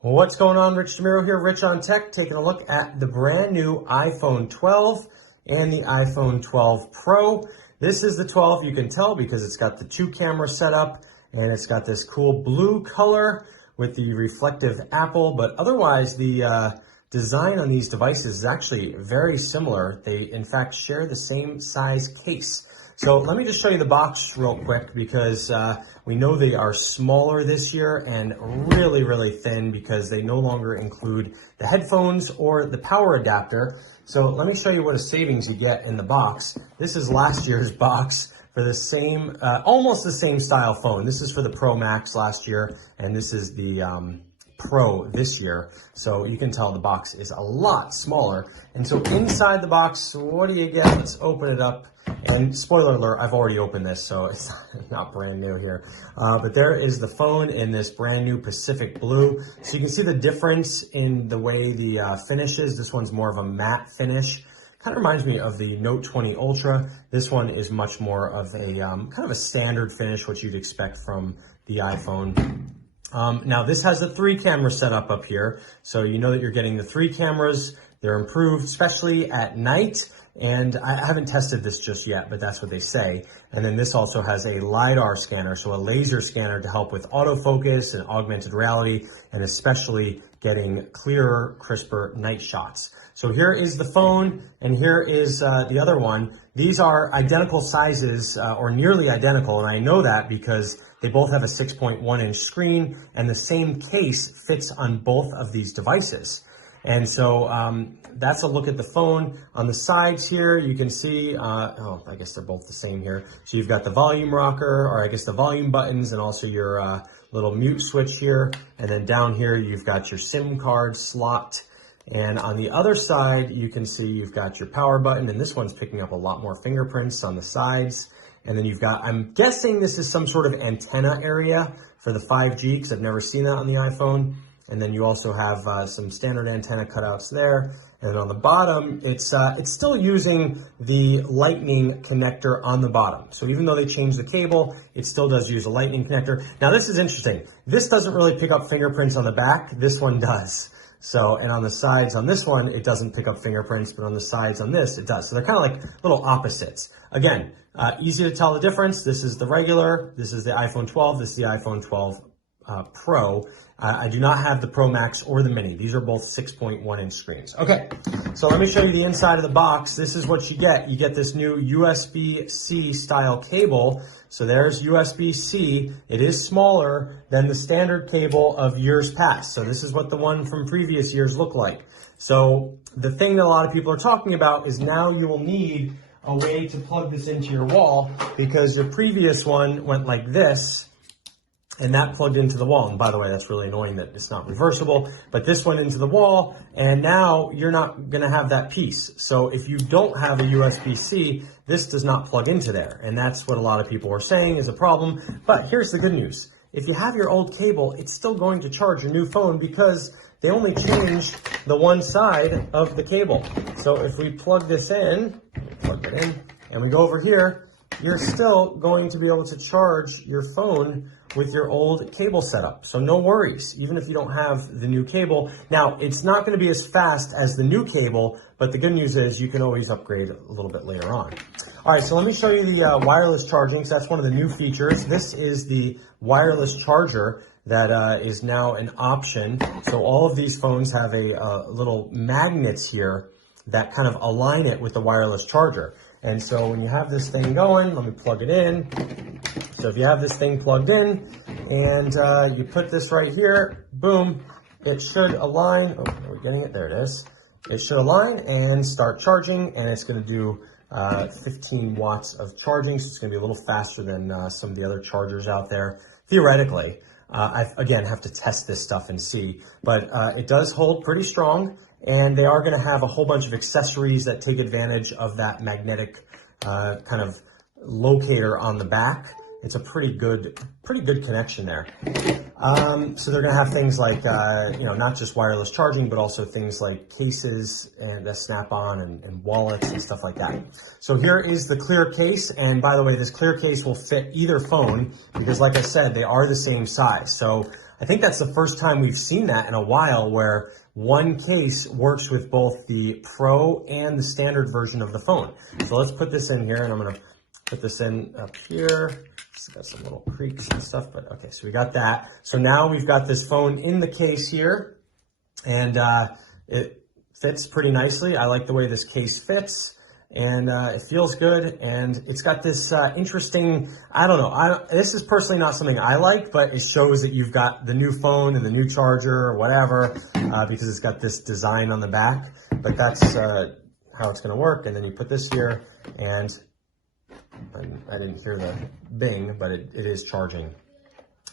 What's going on? Rich DeMiro here, Rich on Tech, taking a look at the brand new iPhone 12 and the iPhone 12 Pro. This is the 12, you can tell because it's got the 2-camera setup and it's got this cool blue color with the reflective apple, but otherwise the design on these devices is actually very similar. They in fact share the same size case. So let me just show you the box real quick because we know they are smaller this year and really, really thin because they no longer include the headphones or the power adapter. So let me show you what a savings you get in the box. This is last year's box for the same, almost the same style phone. This is for the Pro Max last year, and this is the Pro this year. So you can tell the box is a lot smaller. And so inside the box, what do you get? Let's open it up. And spoiler alert, I've already opened this, so it's not brand new here. But there is the phone in this brand new Pacific Blue. So you can see the difference in the way the finish is. This one's more of a matte finish. Kind of reminds me of the Note 20 Ultra. This one is much more of a kind of a standard finish, what you'd expect from the iPhone. Now this has a 3-camera setup up here. So you know that you're getting the 3 cameras. They're improved, especially at night. And I haven't tested this just yet, but that's what they say. And then this also has a LiDAR scanner, so a laser scanner to help with autofocus and augmented reality, and especially getting clearer, crisper night shots. So here is the phone, and here is the other one. These are identical sizes, or nearly identical, and I know that because they both have a 6.1-inch screen, and the same case fits on both of these devices. And so that's a look at the phone. On the sides here, you can see, I guess they're both the same here. So you've got the volume rocker, or I guess the volume buttons, and also your little mute switch here. And then down here, you've got your SIM card slot. And on the other side, you can see you've got your power button, and this one's picking up a lot more fingerprints on the sides. And then you've got, I'm guessing this is some sort of antenna area for the 5G, because I've never seen that on the iPhone. And then you also have some standard antenna cutouts there. And on the bottom, it's still using the lightning connector on the bottom. So even though they changed the cable, it still does use a lightning connector. Now this is interesting. This doesn't really pick up fingerprints on the back. This one does. So, and on the sides on this one, it doesn't pick up fingerprints, but on the sides on this, it does. So they're kind of like little opposites. Again, easy to tell the difference. This is the regular, this is the iPhone 12, this is the iPhone 12 Pro. I do not have the Pro Max or the Mini. These are both 6.1-inch screens. Okay, so let me show you the inside of the box. This is what you get. You get this new USB-C style cable. So there's USB-C. It is smaller than the standard cable of years past. So this is what the one from previous years looked like. So the thing that a lot of people are talking about is now you will need a way to plug this into your wall, because the previous one went like this, and that plugged into the wall. And by the way, that's really annoying that it's not reversible, but this went into the wall, and now you're not gonna have that piece. So if you don't have a USB-C, this does not plug into there. And that's what a lot of people are saying is a problem. But here's the good news. If you have your old cable, it's still going to charge your new phone because they only changed the one side of the cable. So if we plug this in, plug it in, and we go over here, you're still going to be able to charge your phone with your old cable setup. So no worries, even if you don't have the new cable. Now, it's not going to be as fast as the new cable, but the good news is you can always upgrade a little bit later on. All right, so let me show you the wireless charging. So that's one of the new features. This is the wireless charger that is now an option. So all of these phones have a little magnets here that kind of align it with the wireless charger. And so when you have this thing going, let me plug it in. So if you have this thing plugged in and you put this right here, boom, it should align. Oh, are we getting it? There it is. It should align and start charging, and it's going to do 15 watts of charging. So it's going to be a little faster than some of the other chargers out there, theoretically. I, again, have to test this stuff and see, but it does hold pretty strong. And they are going to have a whole bunch of accessories that take advantage of that magnetic kind of locator on the back. It's a pretty good connection there. So they're going to have things like, not just wireless charging, but also things like cases and that snap on and wallets and stuff like that. So here is the clear case. And by the way, this clear case will fit either phone because, like I said, they are the same size. So I think that's the first time we've seen that in a while where one case works with both the Pro and the standard version of the phone. So let's put this in here, and I'm gonna put this in up here. It's got some little creaks and stuff, but okay, so we got that. So now we've got this phone in the case here, and it fits pretty nicely. I like the way this case fits. And it feels good, and it's got this interesting, I don't know, this is personally not something I like, but it shows that you've got the new phone and the new charger or whatever, because it's got this design on the back. But that's how it's going to work. And then you put this here, and I didn't hear the bing, but it is charging.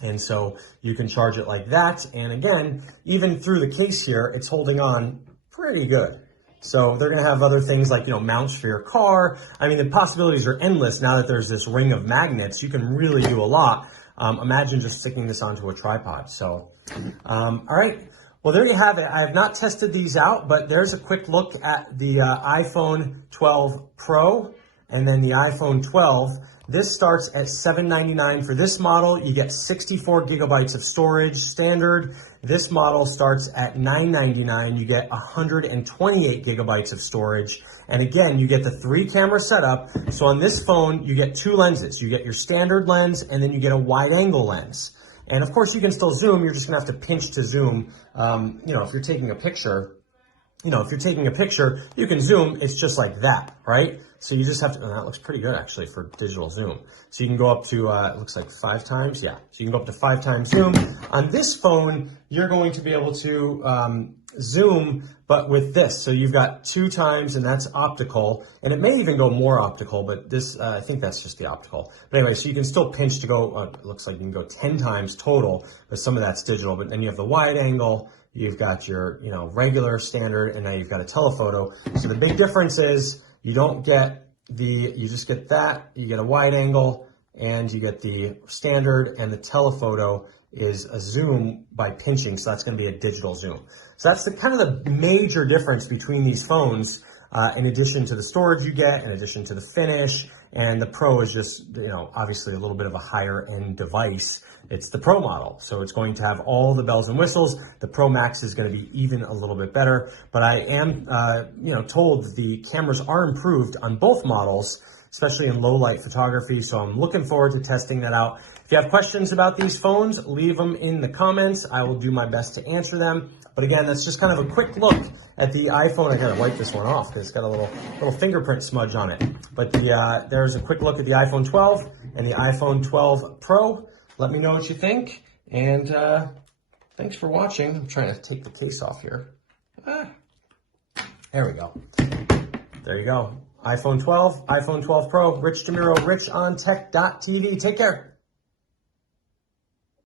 And so you can charge it like that. And again, even through the case here, it's holding on pretty good. So they're going to have other things like, mounts for your car. I mean, the possibilities are endless now that there's this ring of magnets. You can really do a lot. Imagine just sticking this onto a tripod. So, all right. Well, there you have it. I have not tested these out, but there's a quick look at the iPhone 12 Pro and then the iPhone 12. This starts at $799 for this model. You get 64 gigabytes of storage standard. This model starts at $999. You get 128 gigabytes of storage. And again, you get the 3-camera setup. So on this phone, you get 2 lenses. You get your standard lens, and then you get a wide-angle lens. And of course, you can still zoom. You're just gonna have to pinch to zoom. If you're taking a picture, you can zoom. It's just like that, right? So you just have to, that looks pretty good actually for digital zoom. So you can go up to, it looks like 5 times. Yeah, so you can go up to 5 times zoom. On this phone, you're going to be able to zoom, but with this. So you've got 2 times, and that's optical. And it may even go more optical, but this, I think that's just the optical. But anyway, so you can still pinch to go, it looks like you can go 10 times total, but some of that's digital. But then you have the wide angle. You've got your, regular standard, and now you've got a telephoto. So the big difference is you don't get you just get that, you get a wide angle, and you get the standard, and the telephoto is a zoom by pinching, so that's going to be a digital zoom. So that's the kind of the major difference between these phones, in addition to the storage you get, in addition to the finish, and the Pro is just, obviously a little bit of a higher end device. It's the Pro model, so it's going to have all the bells and whistles. The Pro Max is going to be even a little bit better, but I am, told that the cameras are improved on both models, especially in low light photography, so I'm looking forward to testing that out. If you have questions about these phones, leave them in the comments. I will do my best to answer them. But again, that's just kind of a quick look at the iPhone. I gotta wipe this one off because it's got a little fingerprint smudge on it. But there's a quick look at the iPhone 12 and the iPhone 12 Pro. Let me know what you think, and thanks for watching. I'm trying to take the case off here. There we go. There you go. iPhone 12, iPhone 12 Pro, Rich DeMuro, RichOnTech.tv. Take care.